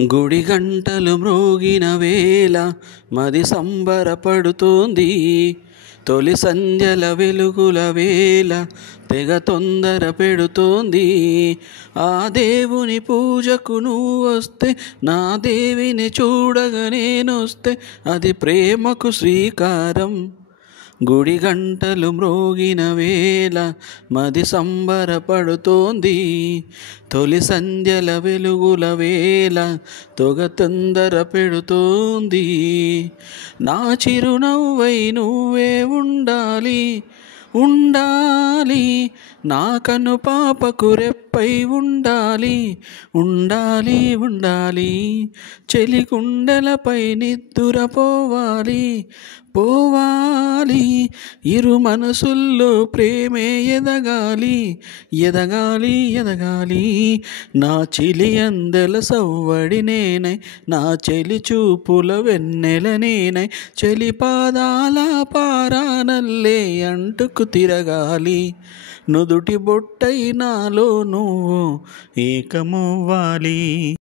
గుడి గంటలు మ్రోగిన వేళ మది సంబరపడుతోంది. తొలి సంధ్యల వెలుగుల వేళ తెగ తొందర పెడుతోంది. ఆ దేవుని పూజకు నువ్వొస్తే, నా దేవిని చూడగా నేనొస్తే, అది ప్రేమకు శ్రీకారం. గుడి గంటలు మ్రోగిన వేళ మది సంబరపడుతోంది. తొలి సంధ్యల వెలుగుల వేళ తొగ తొందర పెడుతోంది. నా చిరునవ్వై నువ్వే ఉండాలి, ఉండాలి. నా కను పాపకు రెప్పై ఉండాలి, ఉండాలి, ఉండాలి. చెలి గుండెలపై నిద్దురపోవాలి, పోవాలి. ఇరు మనసుల్లో ప్రేమే ఎదగాలి, ఎదగాలి, ఎదగాలి. నా చిలి అందెల సవ్వడి నేనై, నా చెలి చూపుల వెన్నెల నేనై, చెలి పాదాల పారానల్లే అంటుకు తిరగాలి. నుదుటి బొట్టై నాలో నువ్వు ఏకమవ్వాలి.